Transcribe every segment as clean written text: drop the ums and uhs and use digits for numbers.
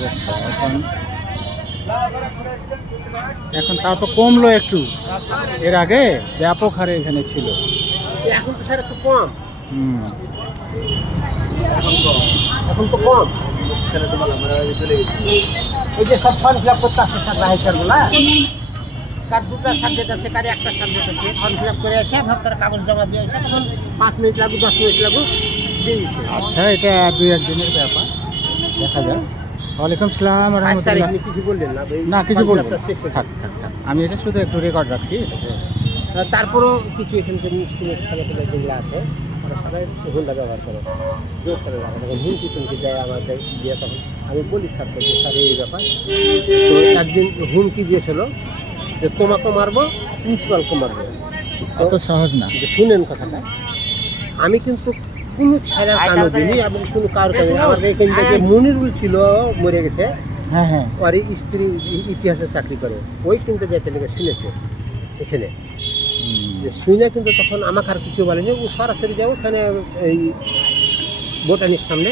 অবস্থা। এখন এখন তা তো কমলো একটু, এর আগে ব্যাপক হারে এখানে ছিল। এখন তো স্যার একটু কম। এখন তো কম। এই যে সব ফর্ম ফিল আপ করতে আসছে স্যার রাহেচারগুলা, কার দুটা সাবজেক্ট আছে, কার একটা সাবজেক্ট আছে, ফর্ম ফিল আপ করে এসে ভক্তের কাগজ জমা দিয়ে এসে তখন 5 মিনিট লাগুক 10 মিনিট লাগুক দিয়ে দিচ্ছে। আচ্ছা, এটা 2-1 দিনের ব্যাপার, দেখা যাক। ওয়ালাইকুম সালাম রহমতুল্লাহ। কিছু বললেন না? না, কিছু বলবো না, থাক থাক থাক। আমি এটা শুধু একটু রেকর্ড রাখছি। তারপরও কিছু এখানকার মিষ্টি ছেলেপেলে যেগুলো আছে ওরা সবাই হুন্ডা ব্যবহার করে, জোর করে রাখে, তখন হুমকি টুমকি দেয় আমাদের দিয়ে। তখন আমি বলি স্যারকে যে স্যার এই ব্যাপার, তো একদিন হুমকি দিয়েছিল যে তোমাকে মারবো, প্রিন্সিপালকে মারবো। অত সহজ না, শুনেন কথাটা, আমি কিন্তু কোনো ছেলের কানো দিনই এবং কোনো কারোর কাছে। আমাদের এখানে যে মনিরুল ছিল, মরে গেছে, হ্যাঁ হ্যাঁ, ওর স্ত্রী ইতিহাসে চাকরি করে, ওই কিন্তু যে ছেলেকে শুনেছে এখানে, শুনে কিন্তু তখন আমাকে আর কিছু বলেনি। ও সরাসরি যাও ওখানে এই বোটানির সামনে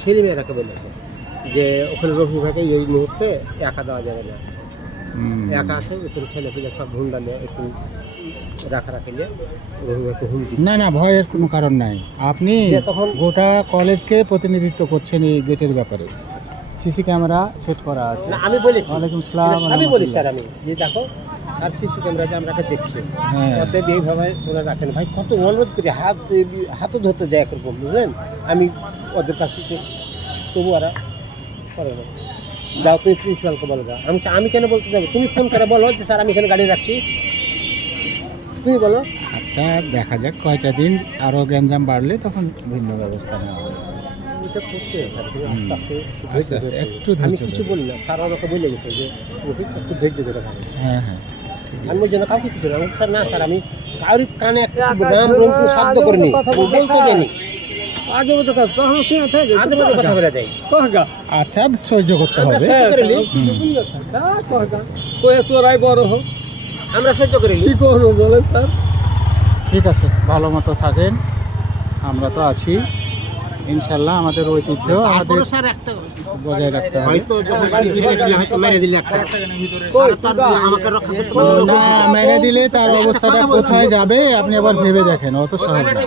ছেলেমেয়েরাকে বলেছে যে ওখানে রফি ভাইকে এই মুহূর্তে একা দেওয়া যাবে না, একা আছে ওখানে ছেলে পেলে সব হুন্ডা নিয়ে একটু রাখারাখি নিয়ে রফি ভাইকে হুমকি। না না, ভয়ের কোনো কারণ নাই। আপনি তখন গোটা কলেজকে প্রতিনিধিত্ব করছেন এই গেটের ব্যাপারে। সিসি ক্যামেরা সেট করা আছে। না, আমি বলেছি। ওয়ালাইকুম সালাম। আমি বলি স্যার, আমি যে দেখো স্যার সিসি ক্যামেরা যে আমরা দেখছি, অতএব এইভাবে ওরা রাখেন। ভাই কত অনুরোধ করি, হাতও ধরতে দেয় একরকম, বুঝলেন? আমি ওদের কাছে তবু ওরা করে না। যাও তুমি প্রিন্সিপালকে বলবা। আমি কেন বলতে যাবো? তুমি ফোন করে বলো যে স্যার আমি এখানে গাড়ি রাখছি, তুমি বলো। আচ্ছা, দেখা যাক কয়টা দিন আরো গ্যাঞ্জাম বাড়লে তখন ভিন্ন ব্যবস্থা নেওয়া হবে। আমি কিছু বলি না, স্যার আমাকে বলে গেছে যে একটু ধৈর্য ধরে থাকবে। হ্যাঁ হ্যাঁ, আমি বলছি না কাউকে কিছু না। স্যার না স্যার, আমি কারোর কানে একটা নাম রঙ শব্দ করিনি, বলতে জানি। আচ্ছা, সহ্য করতে হবে। তোরাই বড় হোক, আমরা সহ্য করি। কি করবো বলেন স্যার? ঠিক আছে, ভালো মতো থাকেন, আমরা তো আছি ইনশাল্লাহ। আমাদের ঐতিহ্য আমাদের বজায় রাখতে হবে। না, মেরে দিলে তার অবস্থাটা কোথায় যাবে আপনি আবার ভেবে দেখেন, অত সহজ না।